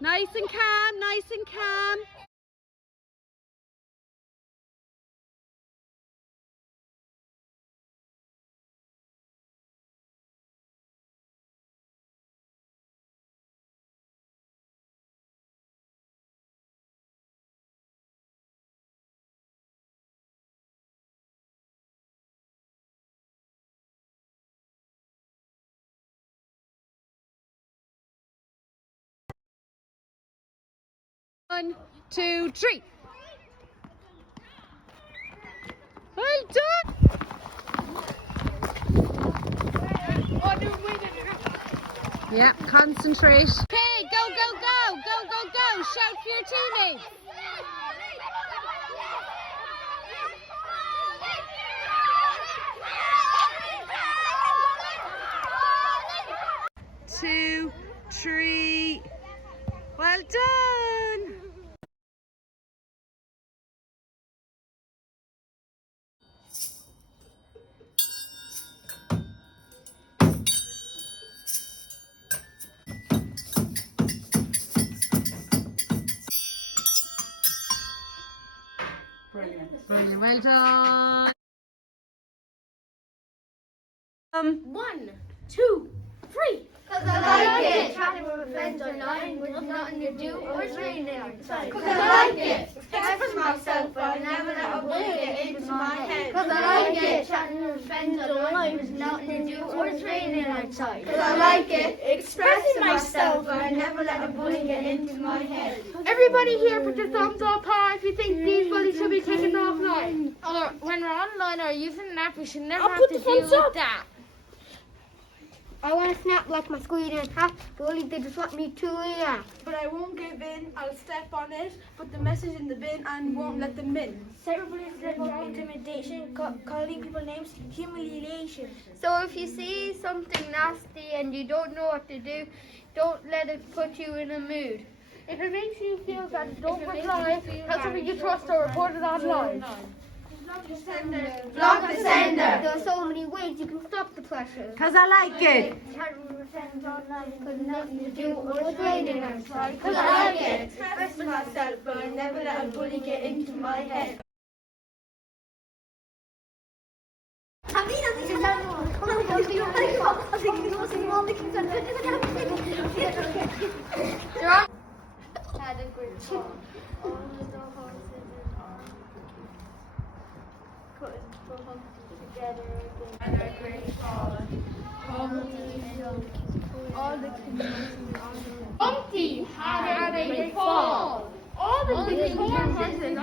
Nice and calm, nice and calm. One, two, three. Well done. Yeah, concentrate. Okay, go, go, go, go, go, go. Shout for your teammates. Two, three. Well done. Brilliant. Brilliant. Well done. 1, 2, 3. Cause I like it. Chatting with friends online with nothing to do or it's raining outside. Cause I like it. Expressing myself but I never let a bully get into my head. Cause I like it. Chatting with friends online with nothing to do or it's raining outside. Cause I like it. Expressing myself but I never let a bully get into my head. Everybody here put the thumbs up high if you think these bullies should be taken offline. Or when we're online or using an app, we should never have to deal with that. I want to snap like my squeeze and half bully, they just want me to react. But I won't give in, I'll step on it, put the message in the bin and won't let them in. Cyberbullying, intimidation, calling people names, humiliation. So if you see something nasty and you don't know what to do, don't let it put you in a mood. If it makes you feel bad, don't reply. Tell somebody you trust or report it online. Block the sender. There are so many ways you can stop the pressure. Cause I like it. Chatting with friends online because nothing to do or it's raining outside. Cause I like it. Expressing myself but I never let a bully get into my head. Had a great fall. All the horses put together again. Had a great fall. All the Humpty had a fall. All the little horses